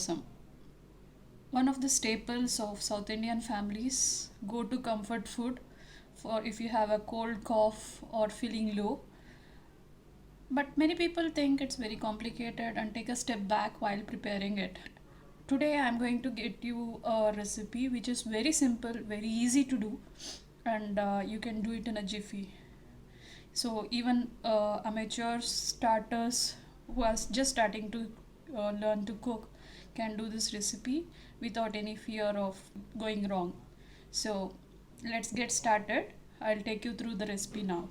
rasam. One of the staples of South Indian families, go to comfort food for if you have a cold, cough, or feeling low. But many people think it's very complicated and take a step back while preparing it. Today I'm going to get you a recipe which is very simple, very easy to do, and you can do it in a jiffy. So even amateurs, starters who are just starting to learn to cook can do this recipe without any fear of going wrong. So let's get started. I'll take you through the recipe now.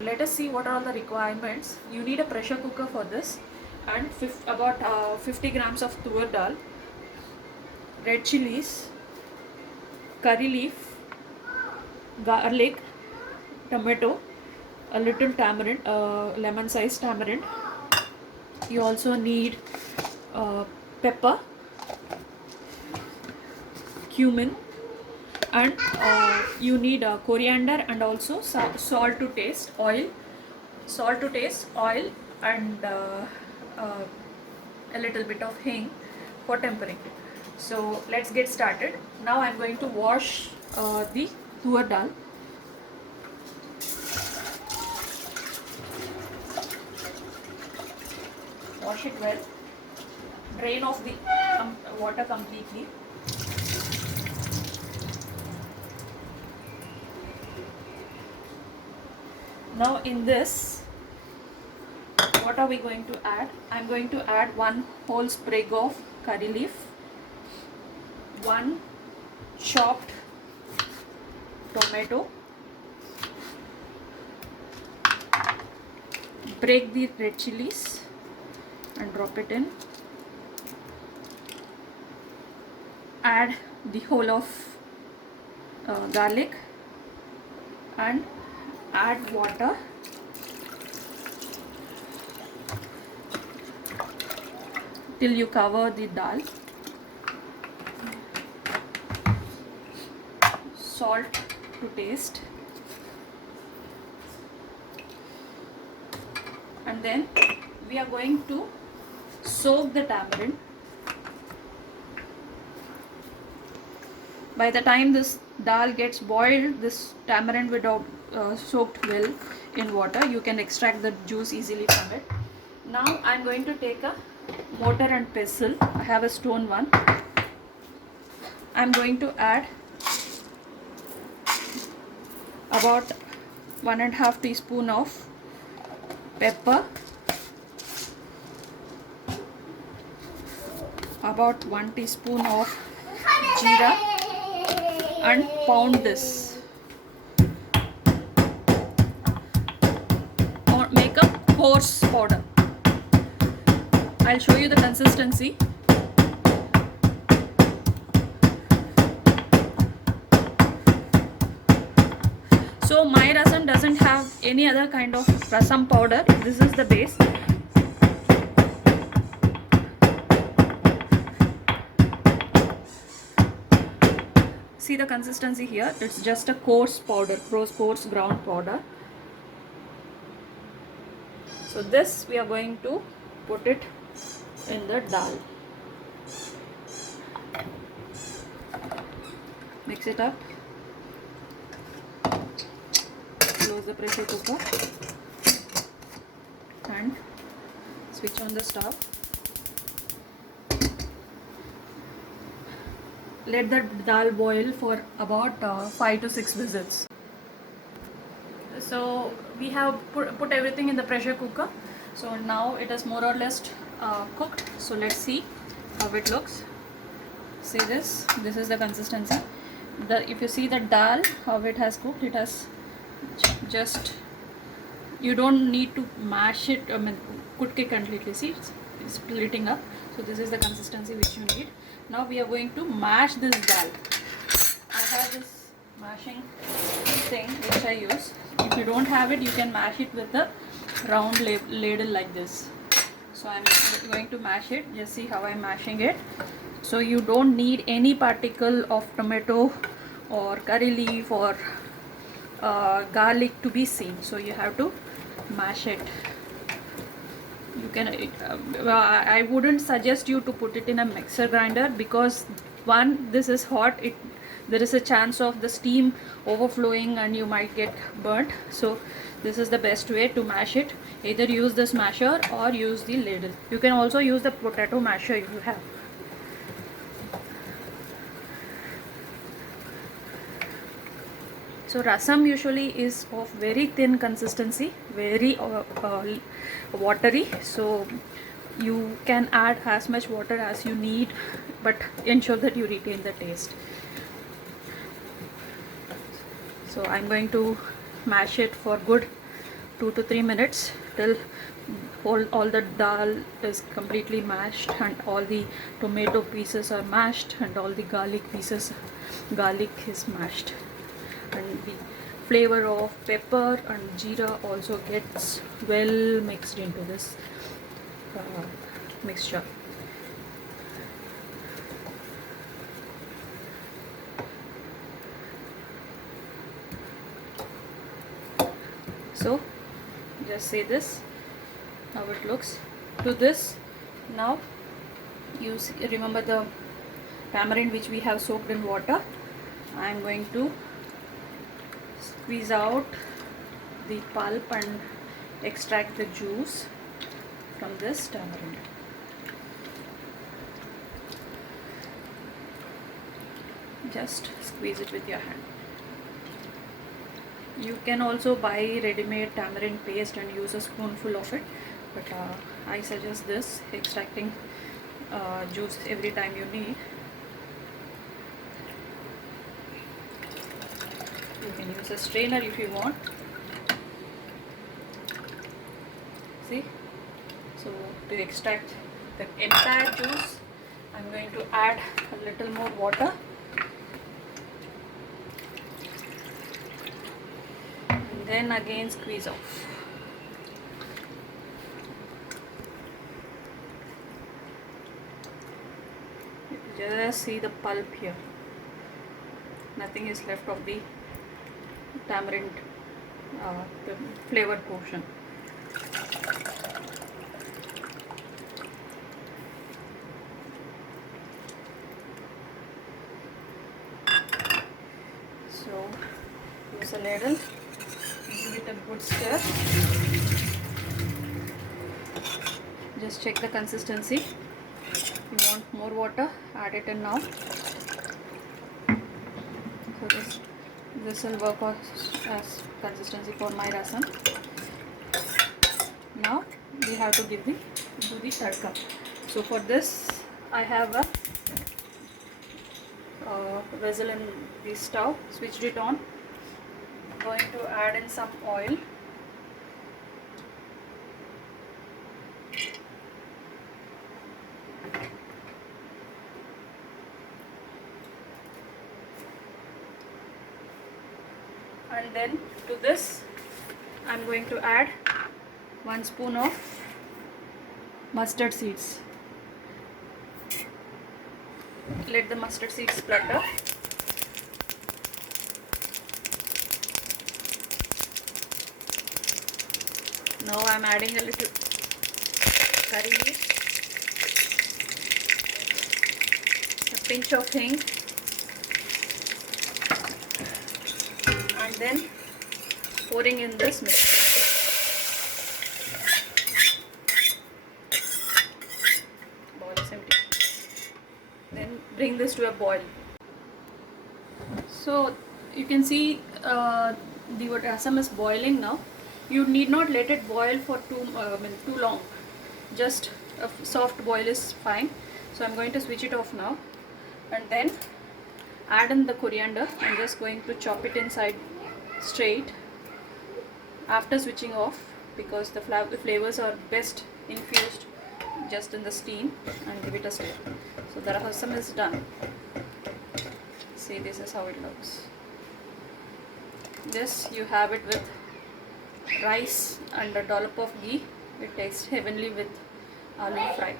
Let us see what are all the requirements. You need a pressure cooker for this, and about 50 grams of tur dal, red chilies, curry leaf, garlic, tomato, a little tamarind, lemon sized tamarind. You also need pepper, cumin, and you need coriander, and also salt to taste, oil, and uh, a little bit of hing for tempering. So let's get started. Now I'm going to wash the tur dal. Wash it well. Drain off the water completely. Now in this, what are we going to add? I'm going to add one whole sprig of curry leaf, one chopped tomato, break the red chilies and drop it in, add the whole of garlic and add water. Till you cover the dal. Salt to taste. And then we are going to soak the tamarind. By the time this dal gets boiled, this tamarind without soaked well in water, you can extract the juice easily from it. Now I am going to take a mortar and pestle. I have a stone one. I am going to add about 1.5 teaspoon of pepper, about 1 teaspoon of jeera, and pound this. Or make a coarse powder. I'll show you the consistency. So my rasam doesn't have any other kind of rasam powder. This is the base. See the consistency here. It's just a coarse powder, coarse ground powder. So this we are going to put it in the dal. Mix it up. Close the pressure cooker and switch on the stove. Let the dal boil for about 5 to 6 whistles. So we have put everything in the pressure cooker. So now it is more or less cooked. So let's see how it looks. See this is the consistency. If you see the dal, how it has cooked, it has just, you don't need to mash it, cook it completely. See, it's splitting up. So this is the consistency which you need. Now we are going to mash this dal. I have this mashing thing which I use. If you don't have it, you can mash it with a round ladle like this. So I'm going to mash it. Just see how I'm mashing it. So you don't need any particle of tomato or curry leaf or garlic to be seen. So you have to mash it. You can I wouldn't suggest you to put it in a mixer grinder, because one, this is hot, there is a chance of the steam overflowing and you might get burnt. So this is the best way to mash it. Either use this masher or use the ladle. You can also use the potato masher if you have. So rasam usually is of very thin consistency, very watery. So you can add as much water as you need, but ensure that you retain the taste. So I'm going to mash it for good 2 to 3 minutes till all the dal is completely mashed and all the tomato pieces are mashed and all the garlic is mashed, and the flavor of pepper and jeera also gets well mixed into this mixture. So just say this, how it looks. To this, now you remember the tamarind which we have soaked in water. I am going to squeeze out the pulp and extract the juice from this tamarind. Just squeeze it with your hand. You can also buy ready-made tamarind paste and use a spoonful of it, but I suggest this, extracting juice every time you need. You can use a strainer if you want. See? So to extract the entire juice, I'm going to add a little more water. Then again squeeze off. You can just see the pulp here. Nothing is left of the tamarind, the flavored portion. So use a ladle. Give it a good stir. Just check the consistency. If you want more water, add it in now. So this will work as consistency for my rasam. Now we have to do the tadka. So for this, I have a vessel in the stove. Switched it on. Going to add in some oil. And then to this I am going to add 1 spoon of mustard seeds. Let the mustard seeds splutter. Now I am adding a little curry leaves, a pinch of hing, and then pouring in this mix. Bowl is empty. Then bring this to a boil. So you can see the rasam is boiling now. You need not let it boil for too long. Just a soft boil is fine. So I'm going to switch it off now, and then add in the coriander. I'm just going to chop it inside straight after switching off, because the flavors are best infused just in the steam, and give it a stir. So the rasam is done. See, this is how it looks. This you have it with rice and a dollop of ghee. It tastes heavenly with aloo fry.